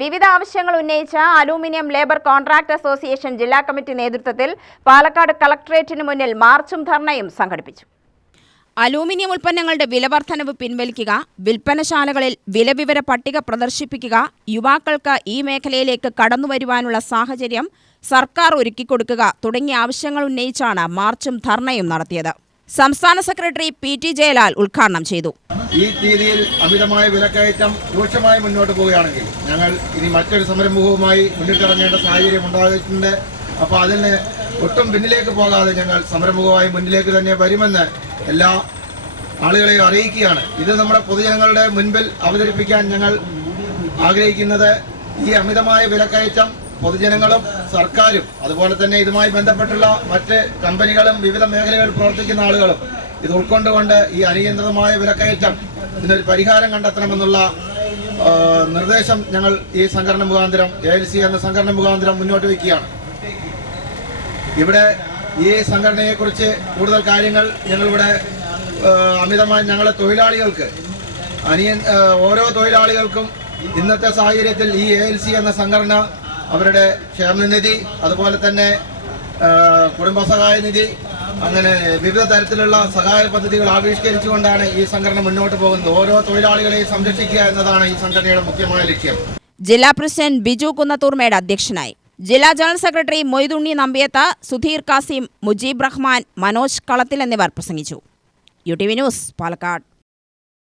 വിവിധ ആവശ്യങ്ങൾ ഉന്നയിച്ച അലൂമിനിയം ലേബർ കോൺട്രാക്ട് അസോസിയേഷൻ ജില്ലാ കമ്മിറ്റി നേതൃത്വത്തിൽ പാലക്കാട് കളക്ടറേറ്റിന് മുന്നിൽ മാർച്ചും ധർണയും സംഘടിപ്പിച്ചു. അലൂമിനിയം ഉൽപ്പന്നങ്ങളുടെ വിലവർദ്ധനവ് പിൻവലിക്കുക, വിൽപ്പനശാലകളിൽ വിലവിവര പട്ടിക പ്രദർശിപ്പിക്കുക, യുവാക്കൾക്ക് ഈ മേഖലയിലേക്ക് കടന്നുവരുവാനുള്ള സാഹചര്യം സർക്കാർ ഒരുക്കിക്കൊടുക്കുക തുടങ്ങിയ ആവശ്യങ്ങൾ ഉന്നയിച്ചാണ് മാർച്ചും ധർണയും നടത്തിയത്. സംസ്ഥാന സെക്രട്ടറി PT ജയലാൽ ഉദ്ഘാടനം ചെയ്തു. ഈ രീതിയിൽ അമിതമായ വിലക്കയറ്റം രൂക്ഷമായി മുന്നോട്ട് പോവുകയാണെങ്കിൽ ഞങ്ങൾ ഇനി മറ്റൊരു സമരമുഖവുമായി മുന്നിട്ടിറങ്ങേണ്ട സാഹചര്യം ഉണ്ടായിട്ടുണ്ട്. അപ്പോൾ അതിന് ഒട്ടും പിന്നിലേക്ക് പോകാതെ ഞങ്ങൾ സമരമുഖമായി മുന്നിലേക്ക് തന്നെ വരുമെന്ന് എല്ലാ ആളുകളെയും അറിയിക്കുകയാണ്. ഇത് നമ്മുടെ പൊതുജനങ്ങളുടെ മുൻപിൽ അവതരിപ്പിക്കാൻ ഞങ്ങൾ ആഗ്രഹിക്കുന്നത് ഈ അമിതമായ വിലക്കയറ്റം പൊതുജനങ്ങളും സർക്കാരും അതുപോലെ തന്നെ ഇതുമായി ബന്ധപ്പെട്ടുള്ള മറ്റ് കമ്പനികളും വിവിധ മേഖലകളിൽ പ്രവർത്തിക്കുന്ന ആളുകളും ഇത് ഉൾക്കൊണ്ടുകൊണ്ട് ഈ അനിയന്ത്രിതമായ വിലക്കയറ്റം ഇതിനൊരു പരിഹാരം കണ്ടെത്തണമെന്നുള്ള നിർദ്ദേശം ഞങ്ങൾ ഈ സംഘടന മുഖാന്തരം ALC എന്ന സംഘടന മുഖാന്തരം മുന്നോട്ട് വയ്ക്കുകയാണ്. ഇവിടെ ഈ സംഘടനയെക്കുറിച്ച് കൂടുതൽ കാര്യങ്ങൾ ഞങ്ങളിവിടെ അമിതമായി ഞങ്ങളെ തൊഴിലാളികൾക്ക് ഓരോ തൊഴിലാളികൾക്കും ഇന്നത്തെ സാഹചര്യത്തിൽ ഈ ALC എന്ന സംഘടന അവരുടെ ക്ഷേമനിധി അതുപോലെ തന്നെ കുടുംബസഹായ നിധി അങ്ങനെ വിവിധ തരത്തിലുള്ള സഹായ പദ്ധതികൾ ആവിഷ്കരിച്ചുകൊണ്ടാണ് ഈ സംഘടന മുന്നോട്ട് പോകുന്നത്. ഓരോ തൊഴിലാളികളെയും സംരക്ഷിക്കുക എന്നതാണ് ഈ സംഘടനയുടെ മുഖ്യമായ ലക്ഷ്യം. ജില്ലാ പ്രസിഡന്റ് ബിജു കുന്നത്തൂർമേട് അധ്യക്ഷനായി. ജില്ലാ ജനറൽ സെക്രട്ടറി മൊയ്തുണ്ണി നമ്പിയത്ത്, സുധീർ കാസിം, മുജീബ് റഹ്മാൻ, മനോജ് കളത്തിൽ എന്നിവർ പ്രസംഗിച്ചു. UTV news, Palakkad.